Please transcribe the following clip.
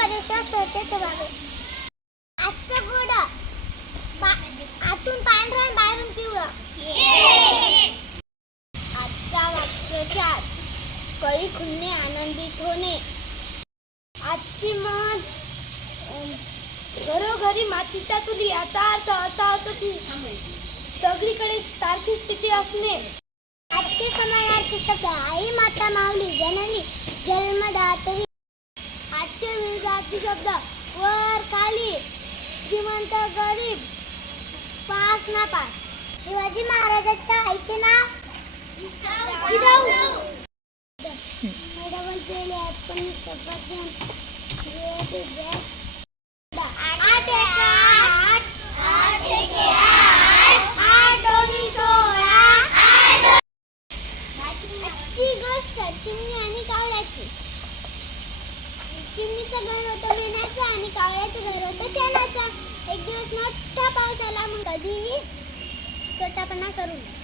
परीक्षा स्वतःच व्हावे. आजचं गोड आतून पांढरा आणि बाहेरून पिवळं. आजचा वाक्प्रचार कळी खुलणे आनंदित होणे. आजची म्हण घरोघरी मातीच्या चुली. याचा अर्थ असा होतो की सगळीकडे सारखी स्थिती असणे. आजचे समानार्थी शब्द आई माता माऊली जननी जन्मदात्री. आजचे विरुद्धार्थी शब्द वर खाली श्रीमंत गरीब पास नापास. शिवाजी महाराजांच्या आईचे नाव जिजाऊ. डबल पेले आपण सफरचंद आठ आजची गोष्ट चिमणी आणि कावळ्याची. चिमणीचं घर होतं मेणाचं आणि कावळ्याचं घर होतं शेणाचं. एक दिवस मोठा पाऊस आला. मग कधीही चोटापणा करू नये.